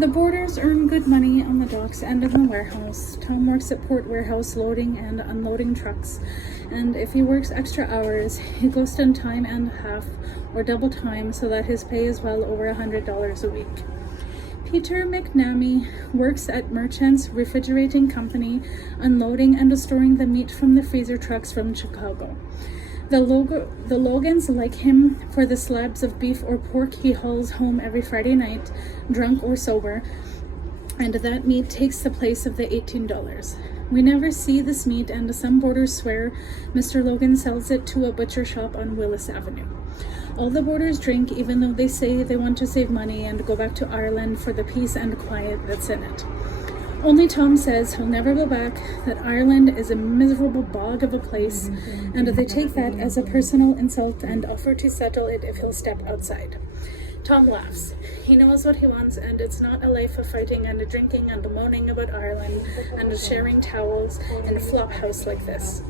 The boarders earn good money on the docks and in the warehouse. Tom works at Port Warehouse loading and unloading trucks, and if he works extra hours, he goes on time and a half or double time so that his pay is well over $100 a week. Peter McNamee works at Merchants Refrigerating Company, unloading and storing the meat from the freezer trucks from Chicago. The Logans like him for the slabs of beef or pork he hauls home every Friday night, drunk or sober, and that meat takes the place of the $18. We never see this meat, and some boarders swear Mr. Logan sells it to a butcher shop on Willis Avenue. All the boarders drink, even though they say they want to save money and go back to Ireland for the peace and quiet that's in it. Only Tom says he'll never go back, that Ireland is a miserable bog of a place, and they take that as a personal insult and offer to settle it if he'll step outside. Tom laughs. He knows what he wants, and it's not a life of fighting and drinking and moaning about Ireland and sharing towels in a flop house like this.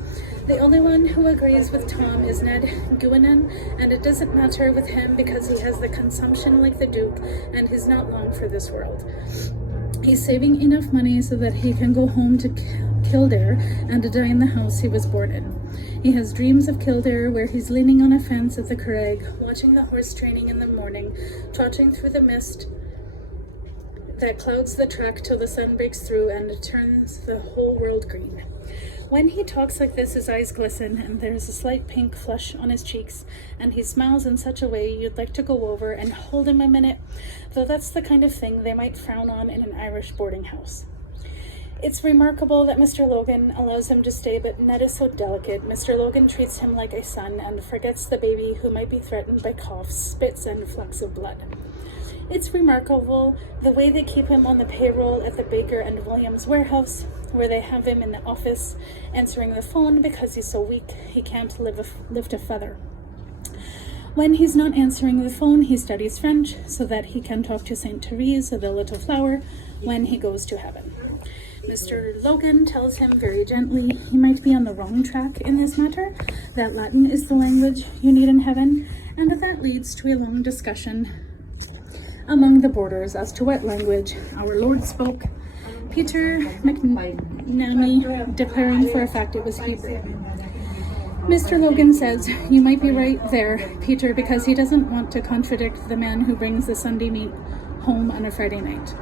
The only one who agrees with Tom is Ned Guinan, and it doesn't matter with him because he has the consumption like the Duke, and he's not long for this world. He's saving enough money so that he can go home to Kildare and die in the house he was born in. He has dreams of Kildare, where he's leaning on a fence at the Craig, watching the horse training in the morning, trotting through the mist that clouds the track till the sun breaks through and turns the whole world green. When he talks like this, his eyes glisten, and there's a slight pink flush on his cheeks, and he smiles in such a way you'd like to go over and hold him a minute, though that's the kind of thing they might frown on in an Irish boarding house. It's remarkable that Mr. Logan allows him to stay, but Ned is so delicate. Mr. Logan treats him like a son and forgets the baby who might be threatened by coughs, spits, and flecks of blood. It's remarkable the way they keep him on the payroll at the Baker and Williams warehouse, where they have him in the office answering the phone because he's so weak he can't lift a feather. When he's not answering the phone, he studies French so that he can talk to Saint Therese, the little flower, when he goes to heaven. Mr. Logan tells him very gently he might be on the wrong track in this matter, that Latin is the language you need in heaven, and that leads to a long discussion among the boarders as to what language our Lord spoke, Peter McNamee declaring for a fact it was Hebrew. Mr. Logan says, "You might be right there, Peter, because he doesn't want to contradict the man who brings the Sunday meat home on a Friday night."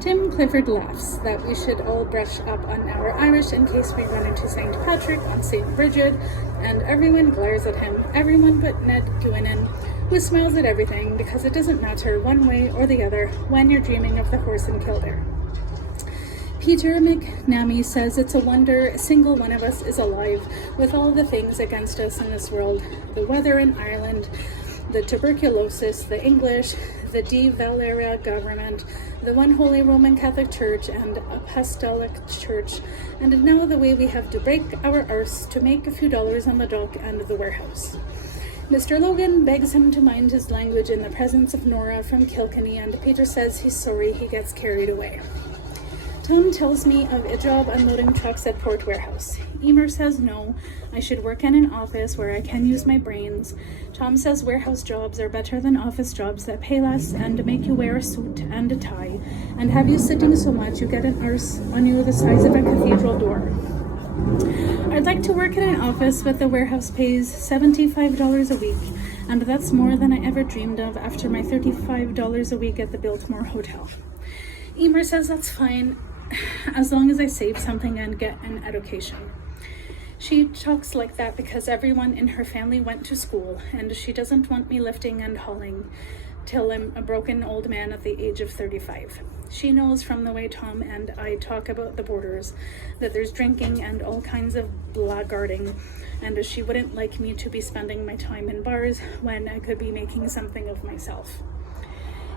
Tim Clifford laughs that we should all brush up on our Irish in case we run into St. Patrick on St. Bridget, and everyone glares at him, everyone but Ned Guinan, who smiles at everything because it doesn't matter one way or the other when you're dreaming of the horse in Kildare. Peter McNamee says it's a wonder a single one of us is alive with all the things against us in this world, the weather in Ireland, the tuberculosis, the English, the De Valera government, the one holy Roman Catholic Church and Apostolic Church, and now the way we have to break our arse to make a few dollars on the dock and the warehouse. Mr. Logan begs him to mind his language in the presence of Nora from Kilkenny, and Peter says he's sorry he gets carried away. Tom tells me of a job unloading trucks at Port Warehouse. Emer says no, I should work in an office where I can use my brains. Tom says warehouse jobs are better than office jobs that pay less and make you wear a suit and a tie, and have you sitting so much you get an arse on you the size of a cathedral door. I'd like to work in an office, but the warehouse pays $75 a week, and that's more than I ever dreamed of after my $35 a week at the Biltmore Hotel. Emer says that's fine, as long as I save something and get an education. She talks like that because everyone in her family went to school, and she doesn't want me lifting and hauling till I'm a broken old man at the age of 35. She knows from the way Tom and I talk about the boarders that there's drinking and all kinds of blackguarding, and she wouldn't like me to be spending my time in bars when I could be making something of myself.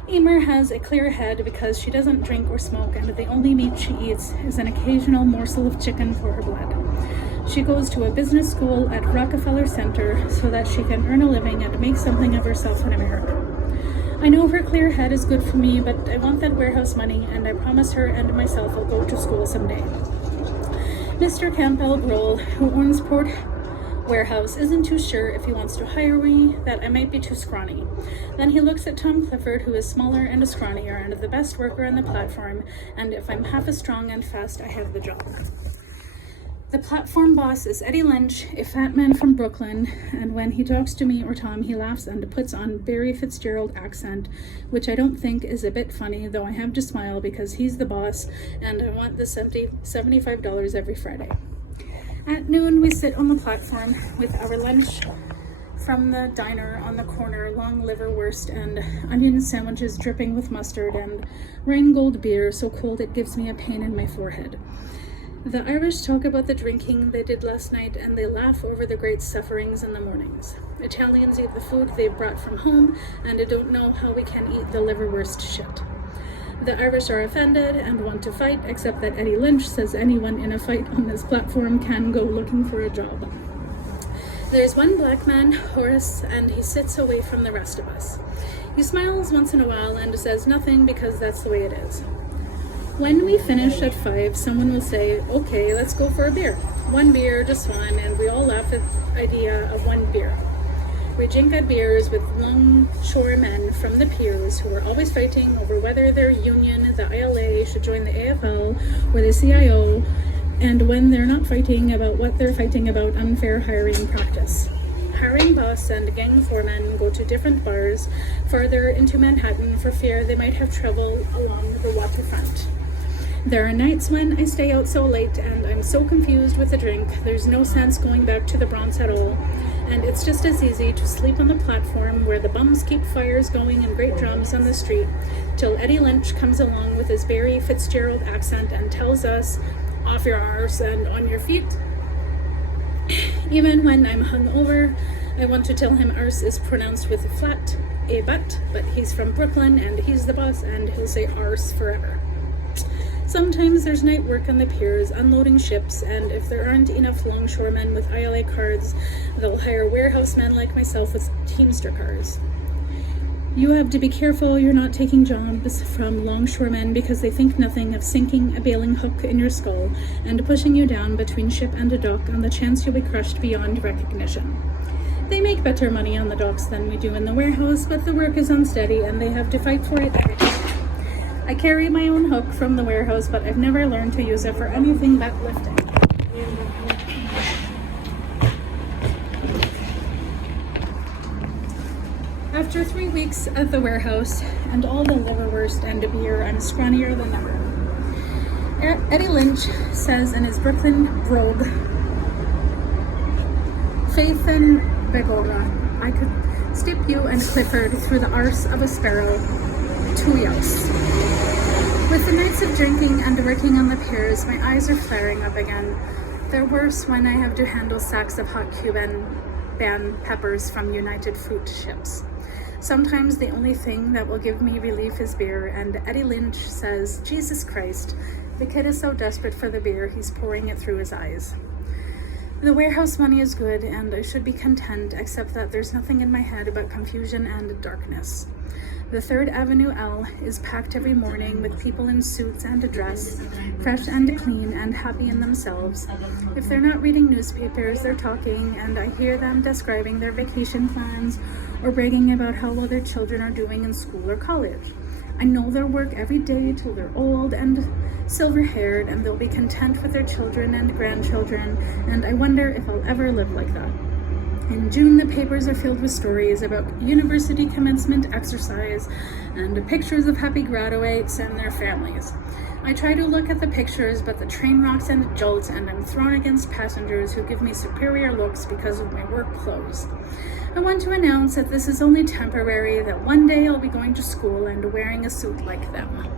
Emer has a clear head because she doesn't drink or smoke, and the only meat she eats is an occasional morsel of chicken for her blood. She goes to a business school at Rockefeller Center so that she can earn a living and make something of herself in America. I know her clear head is good for me, but I want that warehouse money, and I promise her and myself I'll go to school someday. Mr. Campbell Grohl, who owns Port warehouse isn't too sure if he wants to hire me, that I might be too scrawny. Then he looks at Tom Clifford, who is smaller and a scrawnier and the best worker on the platform, and if I'm half as strong and fast, I have the job. The platform boss is Eddie Lynch, a fat man from Brooklyn, and when he talks to me or Tom, he laughs and puts on Barry Fitzgerald accent, which I don't think is a bit funny, though I have to smile because he's the boss and I want the $75 every Friday. At noon, we sit on the platform with our lunch from the diner on the corner, long liverwurst and onion sandwiches dripping with mustard and Rheingold beer so cold it gives me a pain in my forehead. The Irish talk about the drinking they did last night and they laugh over the great sufferings in the mornings. Italians eat the food they've brought from home and I don't know how we can eat the liverwurst shit. The Irish are offended and want to fight, except that Eddie Lynch says anyone in a fight on this platform can go looking for a job. There's one black man, Horace, and he sits away from the rest of us. He smiles once in a while and says nothing because that's the way it is. When we finish at 5, someone will say, okay, let's go for a beer. One beer, just one, and we all laugh at the idea of one beer. We drink at beers with longshoremen from the piers who are always fighting over whether their union, the ILA, should join the AFL or the CIO, and when they're not fighting about what they're fighting about, unfair hiring practice. Hiring boss and gang foremen go to different bars farther into Manhattan for fear they might have trouble along the waterfront. There are nights when I stay out so late and I'm so confused with the drink, there's no sense going back to the Bronx at all, and it's just as easy to sleep on the platform where the bums keep fires going and great drums on the street, till Eddie Lynch comes along with his Barry Fitzgerald accent and tells us, off your arse and on your feet. Even when I'm hungover, I want to tell him arse is pronounced with flat a but he's from Brooklyn and he's the boss and he'll say arse forever. Sometimes there's night work on the piers, unloading ships, and if there aren't enough longshoremen with ILA cards, they'll hire warehouse men like myself with Teamster cars. You have to be careful you're not taking jobs from longshoremen because they think nothing of sinking a bailing hook in your skull and pushing you down between ship and a dock on the chance you'll be crushed beyond recognition. They make better money on the docks than we do in the warehouse, but the work is unsteady and they have to fight for it every day. I carry my own hook from the warehouse, but I've never learned to use it for anything but lifting. After 3 weeks at the warehouse and all the liverwurst and beer, I'm scrawnier than ever. Eddie Lynch says in his Brooklyn brogue, Faith and Begorra, I could stip you and Clifford through the arse of a sparrow, 2 years. With the nights of drinking and working on the piers, my eyes are flaring up again. They're worse when I have to handle sacks of hot Cuban ban peppers from United Fruit ships. Sometimes the only thing that will give me relief is beer, and Eddie Lynch says, Jesus Christ, the kid is so desperate for the beer, he's pouring it through his eyes. The warehouse money is good, and I should be content, except that there's nothing in my head but confusion and darkness. The 3rd Avenue L is packed every morning with people in suits and a dress, fresh and clean and happy in themselves. If they're not reading newspapers, they're talking, and I hear them describing their vacation plans or bragging about how well their children are doing in school or college. I know they'll work every day till they're old and silver-haired, and they'll be content with their children and grandchildren, and I wonder if I'll ever live like that. In June, the papers are filled with stories about university commencement exercise and pictures of happy graduates and their families. I try to look at the pictures, but the train rocks and jolts, and I'm thrown against passengers who give me superior looks because of my work clothes. I want to announce that this is only temporary, that one day I'll be going to school and wearing a suit like them.